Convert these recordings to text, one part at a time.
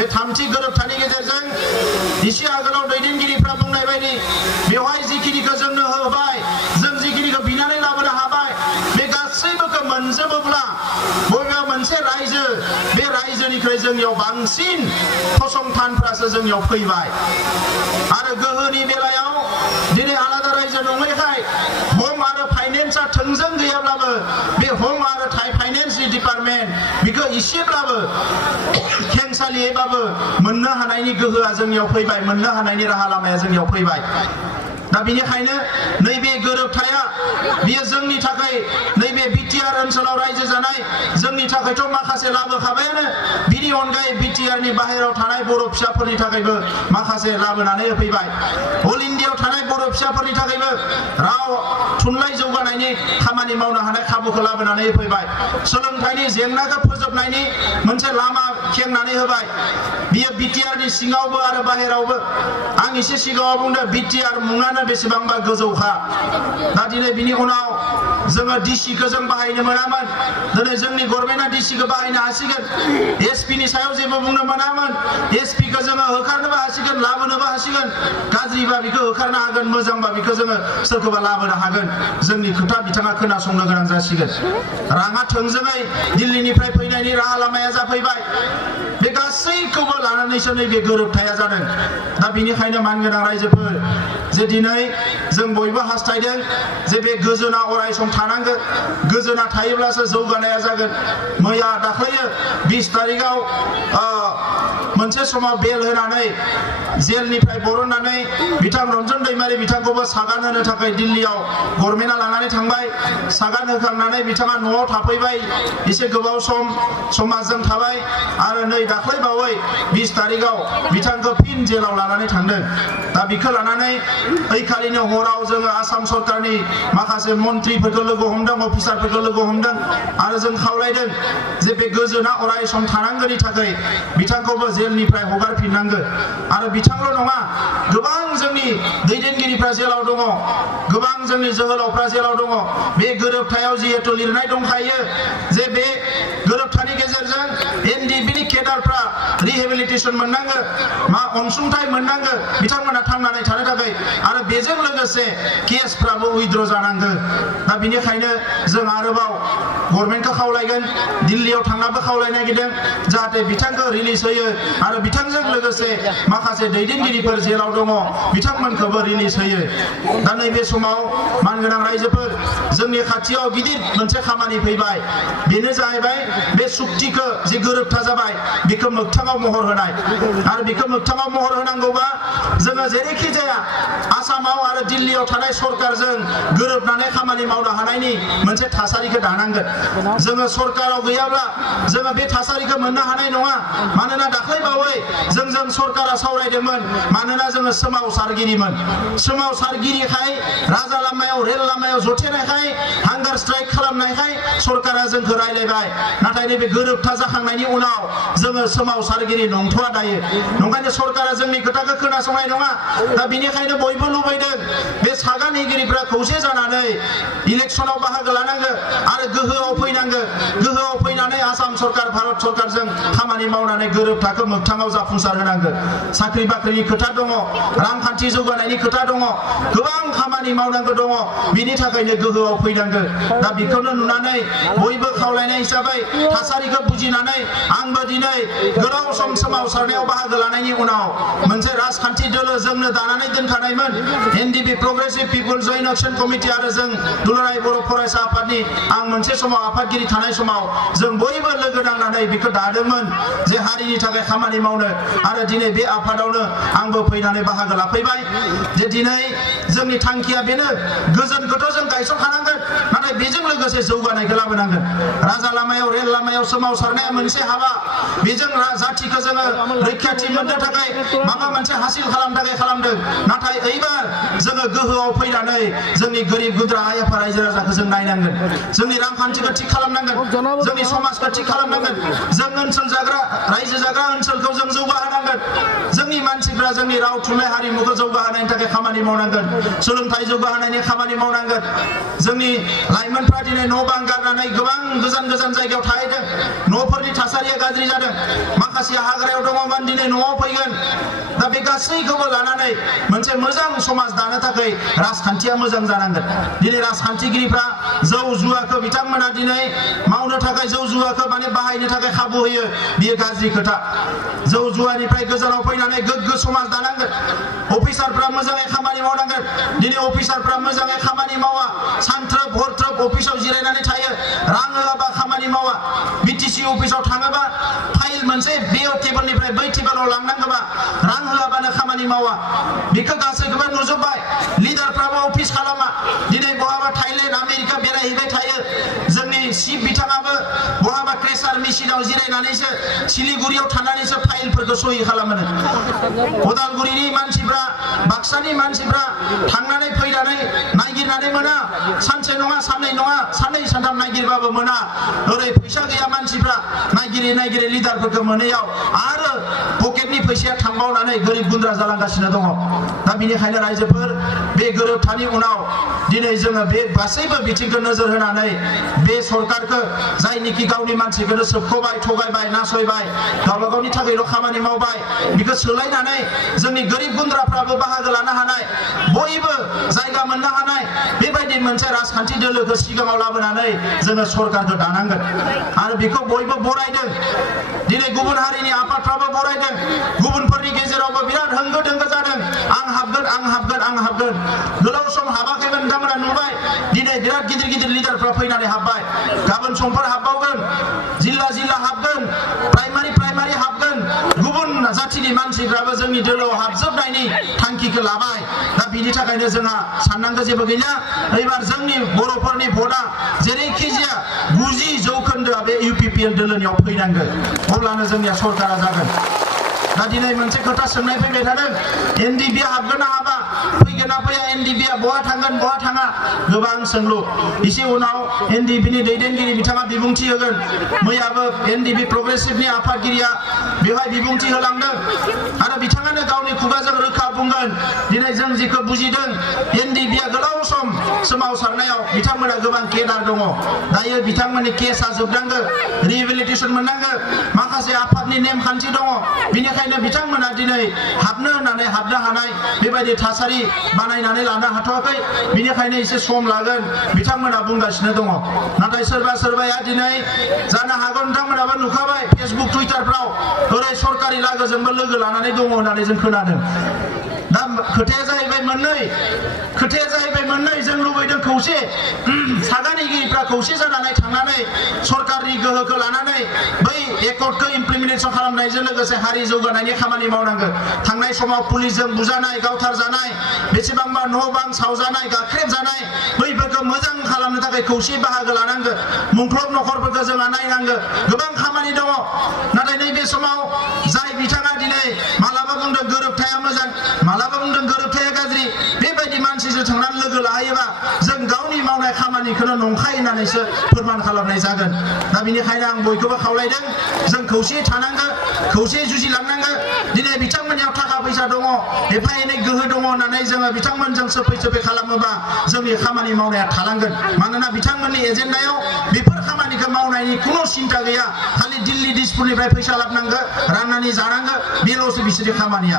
बे थामथि गोरोबथानि गेजेरजों इसे आगोलाव दैदेनगिरिफ्रा बुंनाय बायदि बेवहाय जिखिनिखौ जोंनो होबाय जों जिखिनिखौ बिनानै लाबोनो हाबाय बे गासैबोखौ मोनजोबोब्ला बबेबा मोनसे रायजो बे रायजोनिख्रुइ जोंनियाव बांसिन फसंथानफ्रासो जोंनियाव फैबाय आरो गोहोनि बेलायाव दिनै आलादा रायजो नङैखाय हम आरो फाइनेन्सआ थोंजों गैयाब्लाबो बे हम आरो फाइनेन्सनि डिपार्टमेन्ट बेखौ इसेब्लाबो खेंसालियैबाबो मोननो हानायनि गोहोआ जोंनियाव फैबाय मोननो हानायनि राहा लामाया जोंनियाव फैबाय दा बेनिखायनो नैबे गोरोबथाया बियो जोंनि थाखाय नैबे बिटिआर ओनसोलाव रायजो जानाय जोंनि थाखायथ' माखासे लाबोखाबायानो बिनि अनगायै बिटिआरनि बाहेरायाव थानाय बर' फिसाफोरनि थाखायबो माखासे लाबोनानै होफैबाय अल इन्डियायाव थानाय बर' फिसाफोरनि थाखायबो राव थुनलाइ जौगानायनि खामानि मावनो हानाय खाबुखौ लाबोनानै होफैबाय सोलोंथाइनि जेंनाखौ फोजोबनायनि मोनसे लामा खेंनानै होबाय बियो बिटिआरनि सिङावबो आरो बाहेरायावबो आं एसे सिगाङाव बुंदों बिटिआर मुङानो बेसेबांबा गोजौखा दा दिनै बिनि उनाव जोङो डिसिखौ जों बाहायनो मोनामोन दिनै जोंनि गभर्नमेन्टआ डिसिखौ बाहायनो हासिगोन एसपिनि सायाव जेबो बुंनो मोनामोन एसपिखौ जोङो होखारनोबो हासिगोन लाबोनोबो हासिगोन गाज्रिबा बेखौ होखारनो हागोन मोजांबा बेखौ जोङो सोरखौबा लाबोनो हागोन जोंनि खोथा बिथाङा खोनासंनो गोनां जासिगोन राङा थोंजोङै दिल्लीनिफ्राय फैनायनि राहा लामाया जाफैबाय बे गासैखौबो लानानैसो नैबे गोरोबथाया जादों दा बेनिखायनो मानगोनां रायजोफोर जे दिनै जों बयबो हास्थायदों जे बे गोजोना अराय सम थानांगोन गोजोना थायोब्लासो जौगानाया जागोन मैया दाख्लैयो 20 तारिखआव मोनसे समाव बेल होनानै जेलनिफ्राय बरननानै बिथां रन्जन दैमारि बिथांखौबो सागान होनो थाखाय दिल्लीयाव गभर्नमेन्टआ लानानै थांबाय सागान होखांनानै बिथाङा न'आव थाफैबाय एसे गोबाव सम समाजजों थाबाय आरो नै दाख्लैबावै 20 तारिखआव बिथांखौ फिन जेलाव लानानै थांदों दा बेखौ लानानै ओइखालिनो हराव जोङो आसाम सरकारनि माखासे मन्थ्रिफोरखौ लोगो हमदों अफिसारफोरखौ लोगो हमदों आरो जों खावलायदों जे बे गोजोना अराय सम थानांगौनि थाखाय बिथांखौबो जेलनिफ्राय हगारफिननांगौ आरो बिथांल' नङा गोबां जोंनि दैदेनगिरिफ्रा जेलाव दङ गोबां जोंनि जोहोलावफ्रा जेलाव दङ बे गोरोबथायाव जिहेतु लिरनाय दंखायो जे बे गोरोबथानि गेजेरजों एनडिबिनि केडारफ्रा रिहेबिलिटेसन मोननांगौ मा अनसुंथाइ मोननांगौ बिथांमोना थांनानै थानो थाखाय आरो बेजों लोगोसे केसफ्राबो उइथड्र जानांगौ दा बेनिखायनो जों आरोबाव गभर्नमेन्टखौ खावलायगोन दिल्लीयाव थांनाबो खावलायनो नागिरदों जाहाथे बिथांखौ रिलिज होयो आरो बिथांजों लोगोसे माखासे दैदेनगिरिफोर जेलाव दङ बिथांमोनखौबो रिलिज होयो दा नैबे समाव मानगोनां रायजोफोर जोंनि खाथियाव गिदिर मोनसे खामानि फैबाय बेनो जाहैबाय बे सुक्तिखौ जे गोरोबथा जाबाय बेखौ मोगथाङाव महर होनाय आरो बेखौ मोगथाङाव महर होनांगौबा जोङो जेरैखि जाया आसामाव आरो दिल्लीयाव थानाय सरकारजों गोरोबनानै खामानि मावनो हानायनि मोनसे थासारिखौ दानांगोन जोङो सरकाराव गैयाब्ला जोङो बे थासारिखौ मोननो हानाय नङा मानोना दाख्लैबावै जों सरकारा सावरायदोंमोन मानोना जोङो सोमावसारगिरिमोन सोमावसारगिरिखाय राजा लामायाव रेल लामायाव जथेनायखाय हांगार स्ट्राइक खालामनायखाय सरकारा जोंखौ रायलायबाय नाथाय नैबे गोरोबथा जाखांनायनि उनाव जोङो सोमावसारगिरि नंथ'आ दायो नंखायनो सरकारा जोंनि खोथाखौ खोनासंनाय नङा दा बेनिखायनो बयबो लुबैदों बे सागान होगिरिफ्रा खौसे जानानै इलेक्सनाव बाहागो लानांगौ आरो गोहोआव फैनांगौ गोहोआव फैनानै आसाम सरकार भारत सरकारजों खामानि मावनानै गोरोबथाखौ मोगथाङाव जाफुंसार होनांगौ साख्रि बाख्रिनि खोथा दङ रांखान्थि जौगानायनि खोथा दङ गोबां खामानि मावनांगौ दङ बिनि थाखायनो गोहोआव फैनांगौ दा बेखौनो नुनानै बयबो खावलायनाय हिसाबै थासारिखौ बुजिनानै आंबो दिनै गोलाव सम सोमावसारनायाव बाहागो लानायनि उनाव मोनसे राजखान्थि दोलो जोंनो दानानै दोनखानायमोन NDB progressive people's joint action committee आरो जों दुलाराय बर' फरायसा आफादनि आं मोनसे समाव आफादगिरि थानाय समाव जों बयबो लोगो नांनानै बेखौ दादोंमोन जे हारिनि थाखाय खामानि मावनो आरो दिनै बे आफादावनो आंबो फैनानै बाहागो लाफैबाय जे दिनै जोंनि थांखिया बेनो गोजोनखौथ' जों गायसनखानांगोन नाथाय बेजों लोगोसे जौगानायखौ लाबोनांगोन राजा लामायाव रेल लामायाव सोमावसारनाया मोनसे हाबा बेजों जाथिखौ जोङो रैखाथि मोननो थाखाय माबा मोनसे हासिल खालामनो थाखाय खालामदों नाथाय एबार जोङो गोहोआव फैनानै जोंनि गोरिब गुद्रा आइ आफा रायजो राजाखौ जों नायनांगोन जोंनि रांखान्थिखौ थिग खालामनांगोन जोंनि समाजखौ थिग खालामनांगोन जों ओनसोल जाग्रा रायजो जाग्रा ओनसोलखौ जों जौगाहोनांगोन जोंनि मानसिफ्रा जोंनि राव थुनलाइ हारिमुखौ जौगाहोनायनि थाखाय खामानि मावनांगोन सोलोंथाइ जौगाहोनायनि खामानि मावनांगोन जोंनि लाइमोनफ्रा दिनै न' बां गारनानै गोबां गोजान गोजान जायगायाव थाहैदों न'फोरनि थासारिया गाज्रि जादों माखासे हाग्रायाव दङमोन दिनै न'आव फैगोन दा बे गासैखौबो लानानै मोनसे मोजां समाज दानो थाखाय राजखान्थिया मोजां जानांगोन दिनै राजखान्थिगिरिफ्रा जौ जुवाखौ बिथांमोना दिनै मावनो थाखाय जौ जुवाखौ माने बाहायनो थाखाय खाबु होयो बियो गाज्रि खोथा जौ जुवानिफ्राय गोजानाव फैनानै गोग्गो समाज दानांगोन अफिसारफ्रा मोजाङै खामानि मावनांगोन दिनै अफिसारफ्रा मोजाङै खामानि मावा सानथ्रोब हरथ्रोब अफिसाव जिरायनानै थायो रां होआबा खामानि मावा बिटिसि अफिसाव थाङोबा फाइल मोनसे बे टेबोलनिफ्राय बै टेबोलाव लांनांगौबा रां होआबानो खामानि मावा बेखौ गासैखौबो नुजोब्बाय लिडारफ्राबो अफिस खालामा दिनै बहाबा थाइलेन्ड आमेरिका बेरायहैबाय थायो जोंनि चिफ बिथाङाबो बहाबा क्रेसार मेसिनाव जिरायनानैसो सिलिगुरियाव थानानैसो फाइलफोरखौ सहि खालामो उदालगुरिनि मानसिफ्रा बाक्सानि मानसिफ्रा थांनानै फैनानै नागिरनानै मोना सानसे नङा साननै नङा साननै सानथाम नागिरबाबो मोना ओरै फैसा गैया मानसिफ्रा नागिरै नागिरै लिडारफोरखौ मोनैयाव आरो पकेटनि फैसाया थांबावनानै गोरिब गुन्द्रा जालांगासिनो दङ दा बेनिखायनो रायजोफोर बे गोरोबथानि उनाव दिनै जोङो बे गासैबो बिथिंखौ नोजोर होनानै बे सरकारखौ जायनिखि गावनि मानसिखौनो सोबख'बाय थगायबाय नासयबाय गावबा गावनि थाखायल' खामानि मावबाय बेखौ सोलायनानै जोंनि गोरिब गुन्द्राफ्राबो बाहागो लानो हानाय बयबो जायगा मोननो हानाय बेबायदि मोनसे राजखान्थि दोलोखौ सिगाङाव लाबोनानै जोङो सरकारखौ दानांगोन आरो बेखौ बयबो बरायदों दिनै गुबुन हारिनि आफादफ्राबो बरायदों गुबुनफोरनि गेजेरावबो बिराद होंगो दोंगो जादों आं हाबगोन आं हाबगोन आं हाबगोन गोलाव सम हाबाखैमोन नोंथांमोना नुबाय दिनै बिराद गिदिर गिदिर लिडारफ्रा फैनानै हाबबाय गाबोन समफोर हाबबावगोन जिल्ला जिल्ला हाबगोन प्राइमारि हाबगोन गुबुन जाथिनि मानसिफ्राबो जोंनि दोलोआव हाबजोबनायनि थांखिखौ लाबाय दा बिनि थाखायनो जोंहा साननांगौ जेबो गैला एबार जोंनि बर'फोरनि भटआ जेरैखि जाया 90% बे UPPL दोलोनियाव फैनांगोन अब्लानो जोंनिया सरकारा जागोन दा दिनै मोनसे खोथा सोंनाय फैबाय थादों NDP हाबगोन ना हाबा फैगोन ना फैया NDP बहा थांगोन बहा थाङा गोबां सोंलु एसे उनाव NDP नि दैदेनगिरि बिथाङा बिबुंथि होगोन मैयाबो NDP प्रोग्रेसिभनि आफादगिरिया बेवहाय बिबुंथि होलांदों आरो बिथाङानो गावनि खुगाजों रोखा बुंगोन दिनै जों जेखौ बुजिदों NDP आ गोलाव सम सोमावसारनायाव बिथांमोना गोबां केडार दङ दायो बिथांमोननि केसआ जोबनांगौ रिहेबिलिटेसन मोननांगौ माखासे आफादनि नेमखान्थि दङ बेनिखायनो बिथांमोना दिनै हाबनो होननानै हाबनो हानाय बेबायदि थासारि बानायनानै लानो हाथ'वाखै बेनिखायनो एसे सम लागोन बिथांमोना बुंगासिनो दङ नाथाय सोरबा सोरबाया दिनै जानो हागौ नोंथांमोनाबो नुखाबाय फेसबुक टुइटारफ्राव ओरै सरकारि लागोजोंबो लोगो लानानै दङ होननानै जों खोनादों दा खोथाया जाहैबाय मोननै जों लुबैदों खौसे सागानिगिरिफ्रा खौसे जानानै थांनानै सरकारनि गोहोखौ लानानै बै एकर्डखौ इमप्लिमेन्टेसन खालामनायजों लोगोसे हारि जौगानायनि खामानि मावनांगोन थांनाय समाव पुलिसजों बुजानाय गावथारजानाय बेसेबांबा न' बां सावजानाय गाख्रेबजानाय बैफोरखौ मोजां खालामनो थाखाय खौसे बाहागो लानांगोन मुंख्लं नखरफोरखौ जोंहा नायनांगोन गोबां खामानि दङ नाथाय नैबे समाव जाय बिथाङा दिनै मालाबा बुंदों गोरोबथाया मोजां मालाबा बुंदों गोरोबथाया गाज्रि बेबायदि मानसिजों थांनानै लोगो लाहैयोबा जों गावनि मावनाय खामानिखौनो नंखाय होननानैसो फोरमान खालामनाय जागोन दा बेनिखायनो आं बयखौबो खावलायदों जों खौसे थानांगो खौसे जुजिलांनांगो दिनै बिथांमोननियाव थाखा फैसा दङ एफा एनै गोहो दङ होननानै जोङो बिथांमोनजों सोफै खालामोबा जोंनि खामानि मावनाया थालांगोन मानोना बिथांमोननि एजेन्डायाव बेफोर खामानिखौ मावनायनि खुनु सिन्था गैया खालि दिल्ली दिसपुरनिफ्राय फैसा लाबोनांगो राननानै जानांगो बेल'सो बिसोरनि खामानिया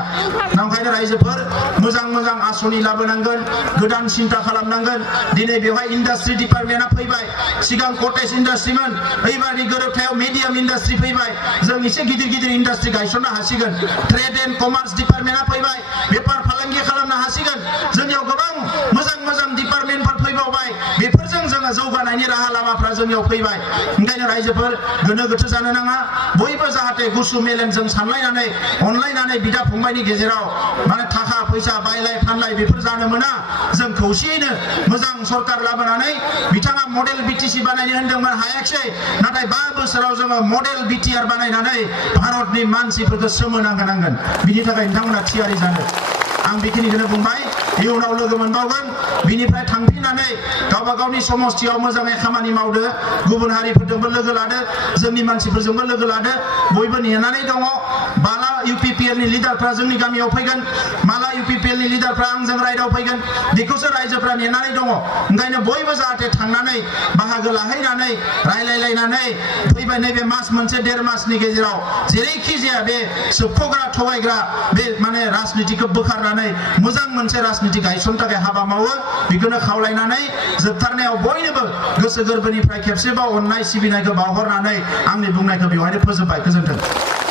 ओंखायनो रायजोफोर मोजां आसनि लाबोनांगोन गोदान सिन्था खालामनांगोन दिनै बेवहाय इन्डास्ट्रि डिपार्टमेन्टआ फैबाय सिगां कटेज इन्डास्ट्रिमोन ओइबारनि गोरोबथायाव मिडियाम इन्डास्ट्रि फैबाय जों एसे गिदिर इन्डास्ट्रि गायसननो हासिगोन ट्रेड एन्ड कमार्स डिपार्टमेन्टआ फैबाय बेफार फालांगि खालामनो हासिगोन जोंनियाव गोबां मोजां डिपार्टमेन्टफोर फैबावबाय बेफोरजों जोङो जौगानायनि राहा लामाफ्रा जोंनियाव फैबाय ओंखायनो रायजोफोर गोनो गोथो जानो नाङा बयबो जाहाथे गुसु मेलेमजों सानलायनानै अनलायनानै बिदा फंबायनि गेजेराव माने थाखा फैसा बायलाय फानलाय बेफोर जानो मोना जों खौसेयैनो मोजां सरकार लाबोनानै बिथाङा मडेल BTC बानायनो होनदोंमोन हायाखिसै नाथाय 5 बोसोराव जोङो मडेल BTR बानायनानै भारतनि मानसिफोरखौ सोमोनांहोनांगोन बिनि थाखाय नोंथांमोना थियारि जानो आं बेखिनिखौनो बुंबाय इयुनाव लोगो मोनबावगोन बिनिफ्राय थांफिननानै गावबा गावनि समस्थियाव मोजाङै खामानि मावदो गुबुन हारिफोरजोंबो लोगो लादो जोंनि मानसिफोरजोंबो लोगो लादो बयबो नेनानै दङ बाला UPPL UPPLनि लिडारफ्रा जोंनि गामियाव फैगोन माला UPPLनि लिडारफ्रा आंजों रायदाव फैगोन बेखौसो रायजोफ्रा नेनानै दङ ओंखायनो बयबो जाहाथे थांनानै बाहागो लाहैनानै रायलायलायनानै फैबाय नैबे मास मोनसे देर मासनि गेजेराव जेरैखि जाया बे सोबख'ग्रा थगायग्रा बे माने राजनितिखौ बोखारनानै मोजां मोनसे राजनिति गायसननो थाखाय हाबा मावो बेखौनो खावलायनानै जोबथारनायाव बयनोबो गोसो गोरबोनिफ्राय खेबसेबाव अननाय सिबिनायखौ बावहरनानै आंनि बुंनायखौ बेवहायनो फोजोबबाय गोजोन्थों।